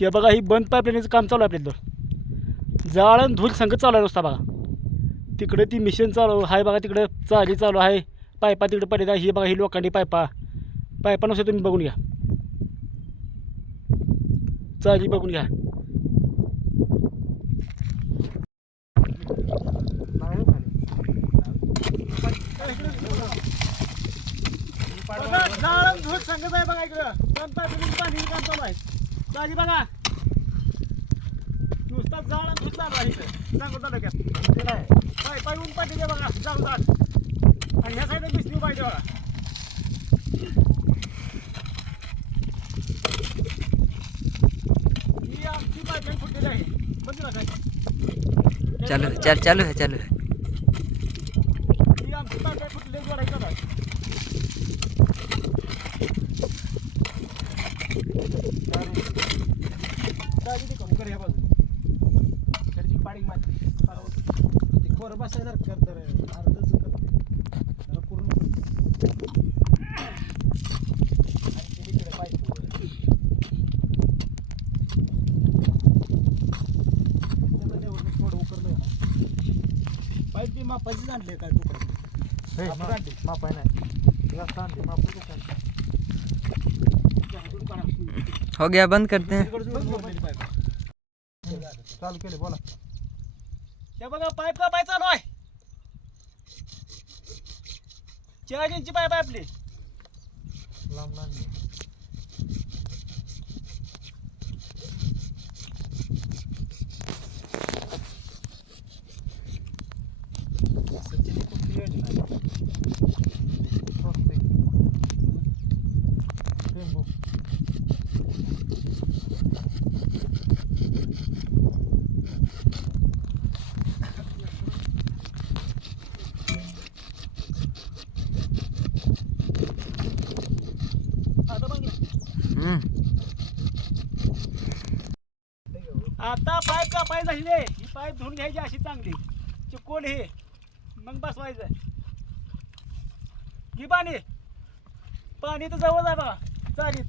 हे बघा ही बंद पाईपलाईनचं काम चालू आहे आपल्या इथं. जाळ आणि धूल संगत चालू आहे नुसता बघा. तिकडे ती मिशन चालू आहे बघा तिकडं चाली चालू आहे. पायपा तिकडे पडले ही बघा ही लोकांनी पायपा. पायपा नुसतं तुम्ही बघून घ्या. चाली बघून घ्या. संगत आहे बघा इकडं. बंद पाईपलाईन पाणी काम चालू आहे. चाली बघा. नुसता जाळ आणि धूल चालू आहे इथं. सांगू पाय पाय ऊन पाठी बघा. जाऊ जाळ आणि ह्या साईडला बिस्नी पाहिजे बघा. ही आमची पाईपलाईन फुटलेली आहे. चालू चालू चालू ही आमची पाईपलाईन फुटलेली जोडायची बघा दाजी ते करू कर ह्या बाजूला त्याची पाडी मारते ते खोरं बसायचं कर तर अर्धच करते जरा पूर्ण आणि ते तिकडे पाईप थोडं उकरलं ना पाईप बी मापाचीच आणले काय तुकडे. मापाय नाही जास्त आणली मापू नको हो गया बंद करते हैं. चालू केले बोला. हे बघा पाईप का पाय चालू आहे. चार इंची पाईप आहे आपली. लांब आणली सचिन कुठली योजना आहे? स्वस्त आहे. टेम्पो. आता बघ ना. हम्म, आता पाईप का पाय झाली रे ही पाईप धुवून घ्यायची अशी चांगली. चिकोल हे. मग बसवायचं. ही पाणी. पाणी तर जवळ आहे बघा चालीत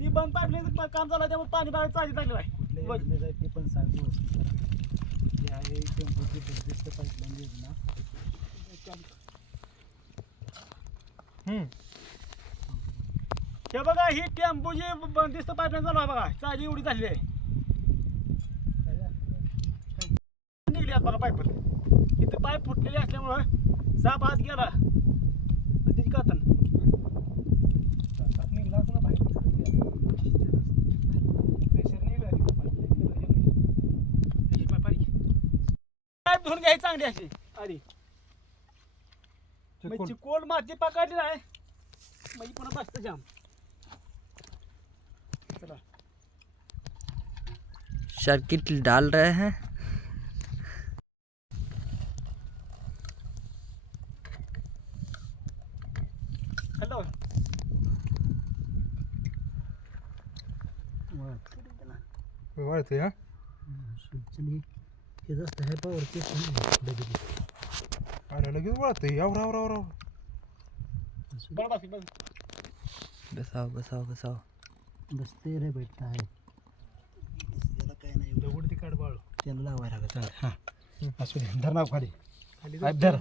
ही बंद पाईपलाईन काम चालू आहे त्यामुळे पाणी बघा चालीत लागलं आहे बघ. ते पण सांग. हे आहे टेम्पोची बंदिस्त योजना. हे बघा ही टेम्पोची बंदिस्त पाईपलाईन चालू आहे बघा. चाली एवढी झाली आहे. निघली आहेत बघा पाईप इथं पाईप फुटलेली असल्यामुळं साप हात गेला आणि त्याची कातन धुवून घ्यायची चांगली अशी आधी चिकून. चिकोल माती पकडली नाही मग पुन्हा बसतं जाम चला। सर्किट डाल रहे हैं। हॅलो वाळते हा? हे जास्त आहे पॉवरचे अरे लगेच वाळते आवर आवर आवर आवर. बरं बस बस बसाओ बसाओ बसाओ बसते रे आहे त्याला काय नाही दगड ती काढ बाळ. त्याला लावायला लागत चालेल हां. असू दे धर नाव खाली. खाली धर.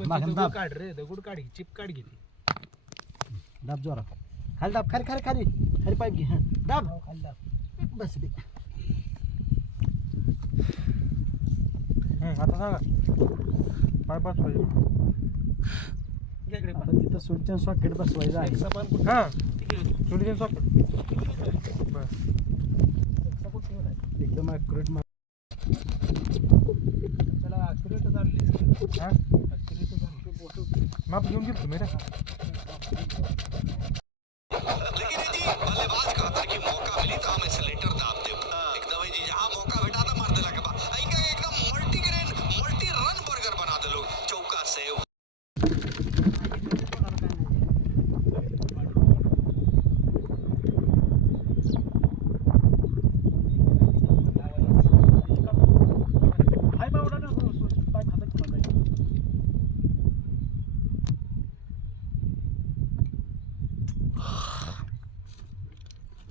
काढ रे. दगड काढ घे, चिप काढ घेते दाब जोरा. खाली दाब खाली खाली खाली. खाली पाईप घे हां. दाब. खाली दाब. बस दे. आता सांगा. पाय पाच पाहिजे आता तिथं सुलचन सॉकेट बसवायचं आहे. हा. चुलीचे सॉकेट बस. एकदम ॲक्युरेट त्याला ॲक्युरेटच आणली हा? ॲक्युरेटच आणली माप घेऊन गेलो तुम्ही रे. लेकिन यदि बल्लेबाज खातर की मौका मिली तो हम इस लेटर दाबते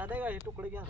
झालं का हे तुकडे घ्या.